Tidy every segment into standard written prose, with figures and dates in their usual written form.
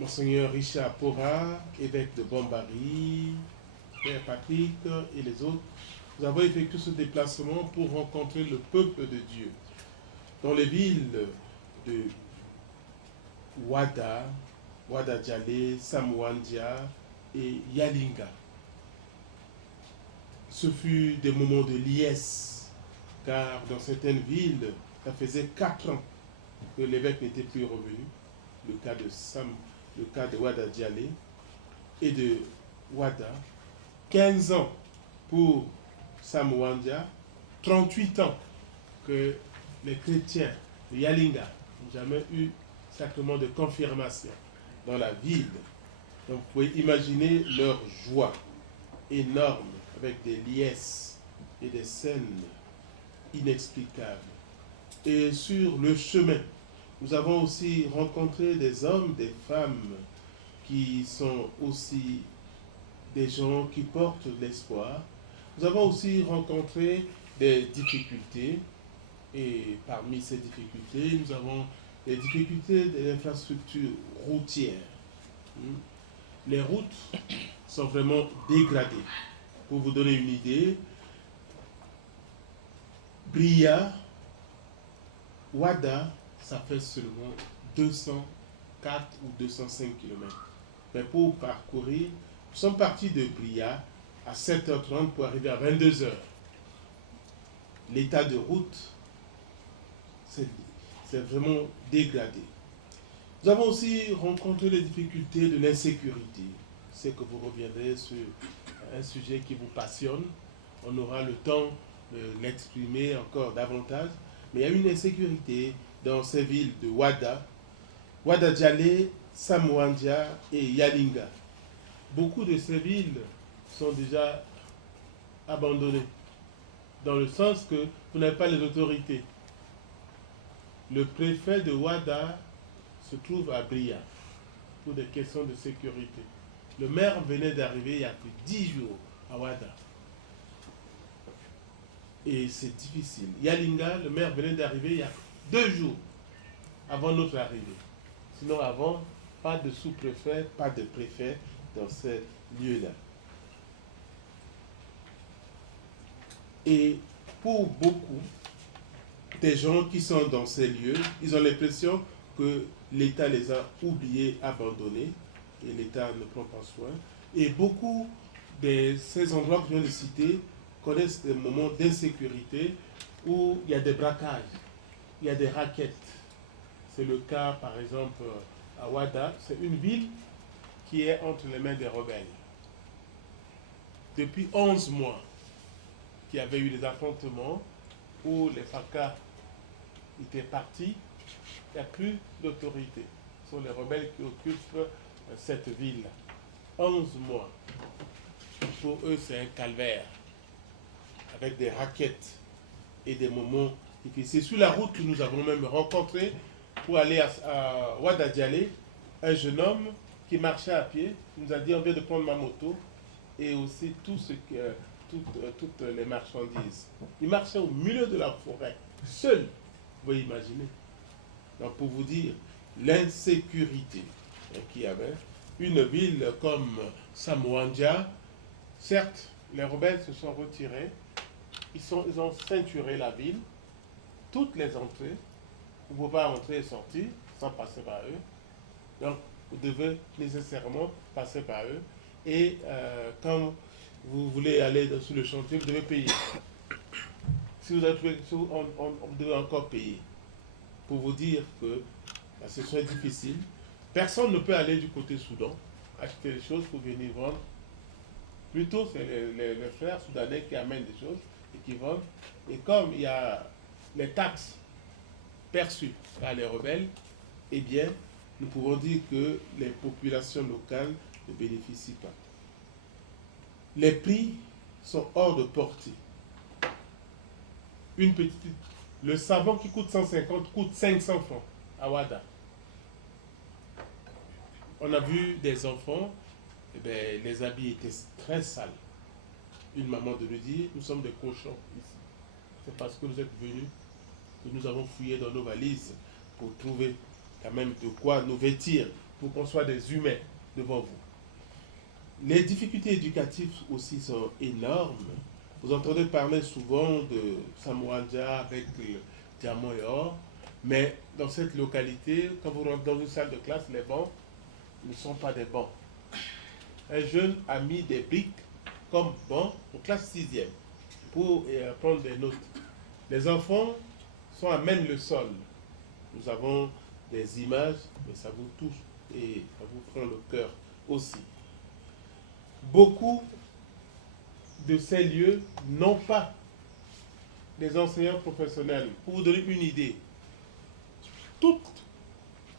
Monseigneur Richard Pora, évêque de Bombari, Père Patrick et les autres, nous avons effectué ce déplacement pour rencontrer le peuple de Dieu dans les villes de Ouada, Ouada Djalé, Samouandia et Yalinga. Ce fut des moments de liesse, car dans certaines villes, ça faisait 4 ans que l'évêque n'était plus revenu. Le cas de Ouada Djalé et de Ouada, 15 ans pour Samouandia, 38 ans que les chrétiens de Yalinga n'ont jamais eu sacrement de confirmation dans la ville. Donc vous pouvez imaginer leur joie énorme avec des liesses et des scènes inexplicables. Et sur le chemin, nous avons aussi rencontré des hommes, des femmes qui sont aussi des gens qui portent l'espoir. Nous avons aussi rencontré des difficultés et parmi ces difficultés, nous avons les difficultés de l'infrastructure routière. Les routes sont vraiment dégradées. Pour vous donner une idée, Bria, Ouada, ça fait seulement 204 ou 205 km. Mais pour parcourir, nous sommes partis de Bria à 7h30 pour arriver à 22h. L'état de route, c'est vraiment dégradé. Nous avons aussi rencontré les difficultés de l'insécurité. C'est que vous reviendrez sur un sujet qui vous passionne. On aura le temps de l'exprimer encore davantage. Mais il y a une insécurité dans ces villes de Ouada, Ouada Djalé, Samouandia et Yalinga. Beaucoup de ces villes sont déjà abandonnées, dans le sens que vous n'avez pas les autorités. Le préfet de Ouada se trouve à Bria pour des questions de sécurité. Le maire venait d'arriver il y a plus de 10 jours à Ouada. Et c'est difficile. Yalinga, le maire venait d'arriver il y a 2 jours avant notre arrivée. Sinon avant, pas de sous-préfet, pas de préfet dans ces lieux-là. Et pour beaucoup des gens qui sont dans ces lieux, ils ont l'impression que l'État les a oubliés, abandonnés, et l'État ne prend pas soin. Et beaucoup de ces endroits que je viens de citer connaissent des moments d'insécurité où il y a des braquages, il y a des raquettes. C'est le cas, par exemple, à Ouada. C'est une ville qui est entre les mains des rebelles. Depuis 11 mois, qu'il y avait eu des affrontements où les FACA étaient partis, il n'y a plus d'autorité. Ce sont les rebelles qui occupent cette ville. 11 mois. Pour eux, c'est un calvaire, avec des raquettes et des moments difficiles. Sur la route, nous avons même rencontré, pour aller à Ouada Djalé, un jeune homme qui marchait à pied. Il nous a dit, on vient de prendre ma moto et aussi toutes les marchandises. Il marchait au milieu de la forêt, seul. Vous pouvez imaginer. Donc pour vous dire l'insécurité qu'il y avait. Une ville comme Samouandia, certes, les rebelles se sont retirés, ils ont ceinturé la ville, toutes les entrées, vous ne pouvez pas entrer et sortir sans passer par eux. Donc vous devez nécessairement passer par eux. Et quand vous voulez aller sur le chantier, vous devez payer. Si vous êtes, on devait encore payer. Pour vous dire que la situation est difficile. Personne ne peut aller du côté Soudan, acheter des choses pour venir vendre. Plutôt, c'est les frères soudanais qui amènent des choses et qui vendent. Et comme il y a les taxes perçues par les rebelles, eh bien, nous pouvons dire que les populations locales ne bénéficient pas. Les prix sont hors de portée. Le savon qui coûte 150 coûte 500 francs à Ouada. On a vu des enfants, eh bien, les habits étaient très sales. Une maman de nous dire, nous sommes des cochons ici. C'est parce que vous êtes venus que nous avons fouillé dans nos valises pour trouver quand même de quoi nous vêtir pour qu'on soit des humains devant vous. Les difficultés éducatives aussi sont énormes. Vous entendez parler souvent de Samouandja avec le diamant et or, mais dans cette localité, quand vous rentrez dans une salle de classe, les bancs ne sont pas des bancs. Un jeune a mis des briques comme bancs en classe 6e pour prendre des notes. Les enfants sont à même le sol. Nous avons des images, mais ça vous touche et ça vous prend le cœur aussi. Beaucoup de ces lieux n'ont pas des enseignants professionnels. Pour vous donner une idée, toute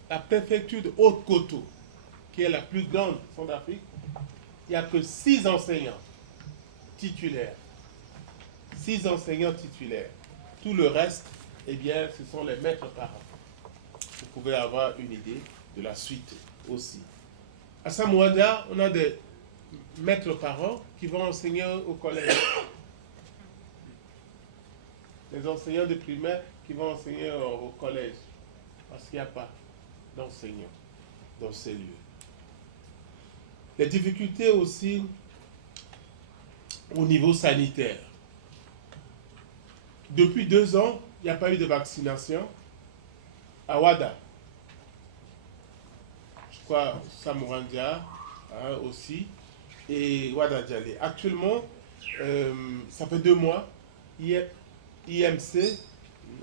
la préfecture de Haute-Koto, qui est la plus grande de Centrafrique, il n'y a que 6 enseignants titulaires. 6 enseignants titulaires. Tout le reste, eh bien, ce sont les maîtres parents. Vous pouvez avoir une idée de la suite aussi. À Samouandja, on a des maîtres parents qui vont enseigner au collège. Les enseignants de primaire qui vont enseigner au collège. Parce qu'il n'y a pas d'enseignants dans ces lieux. Les difficultés aussi au niveau sanitaire. Depuis 2 ans, il n'y a pas eu de vaccination à Ouada. Je crois Samouandja aussi et Ouada Djalé. Actuellement, ça fait 2 mois, IMC,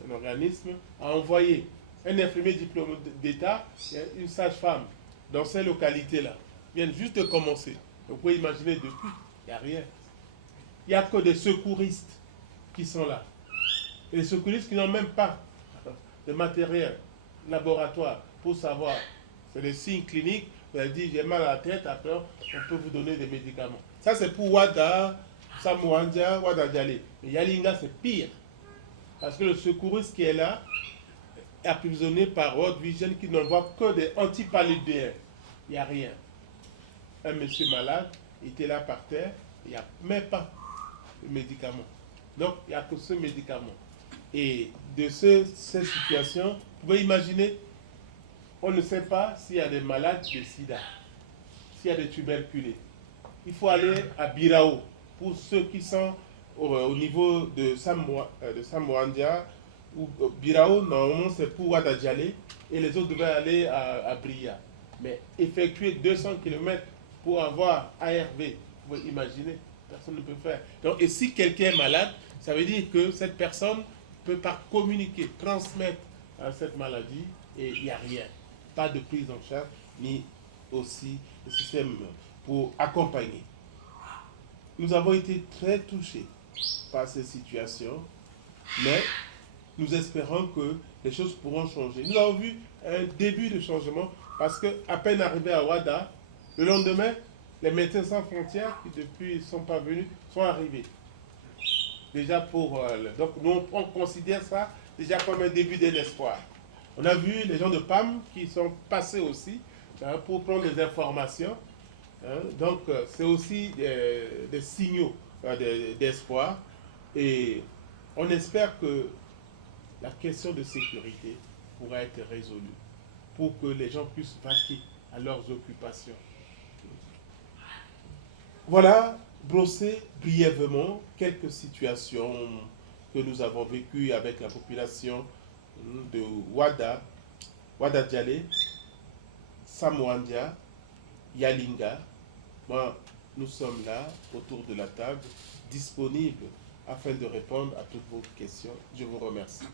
un organisme, a envoyé un infirmier diplômé d'État et une sage-femme dans ces localités-là. Ils viennent juste de commencer. Vous pouvez imaginer depuis, il n'y a rien. Il n'y a que des secouristes qui sont là. Et les secouristes qui n'ont même pas de matériel, laboratoire, pour savoir. C'est des signes cliniques. Vous avez dit, j'ai mal à la tête, après on peut vous donner des médicaments. Ça c'est pour Ouada, Samouandja, Ouada Djalé. Mais Yalinga c'est pire. Parce que le secouriste qui est là est approvisionné par World Vision qui n'envoie que des antipaludéens. Il n'y a rien. Un monsieur malade était là par terre, il n'y a même pas de médicament. Donc il n'y a que ce médicament. Et de cette situation, vous pouvez imaginer, on ne sait pas s'il y a des malades de sida, s'il y a des tuberculés. Il faut aller à Birao pour ceux qui sont au niveau de Samouandja ou Birao, normalement c'est pour Ouada Djalé et les autres devaient aller à Bria. Mais effectuer 200 km pour avoir ARV, vous pouvez imaginer, personne ne peut faire. Donc, et si quelqu'un est malade, ça veut dire que cette personne peut pas communiquer, transmettre cette maladie et il n'y a rien. Pas de prise en charge, ni aussi de système pour accompagner. Nous avons été très touchés par cette situation, mais nous espérons que les choses pourront changer. Nous avons vu un début de changement parce qu'à peine arrivé à Ouada, le lendemain, les médecins sans frontières, qui depuis ne sont pas venus, sont arrivés. Déjà pour... donc nous, on considère ça déjà comme un début d'un espoir. On a vu les gens de PAM qui sont passés aussi pour prendre des informations. Donc c'est aussi des signaux d'espoir. Et on espère que la question de sécurité pourra être résolue pour que les gens puissent vaquer à leurs occupations. Voilà, brosser brièvement quelques situations que nous avons vécues avec la population de Ouada, Ouada Djalé, Samouandja, Yalinga. Bon, nous sommes là, autour de la table, disponibles afin de répondre à toutes vos questions. Je vous remercie.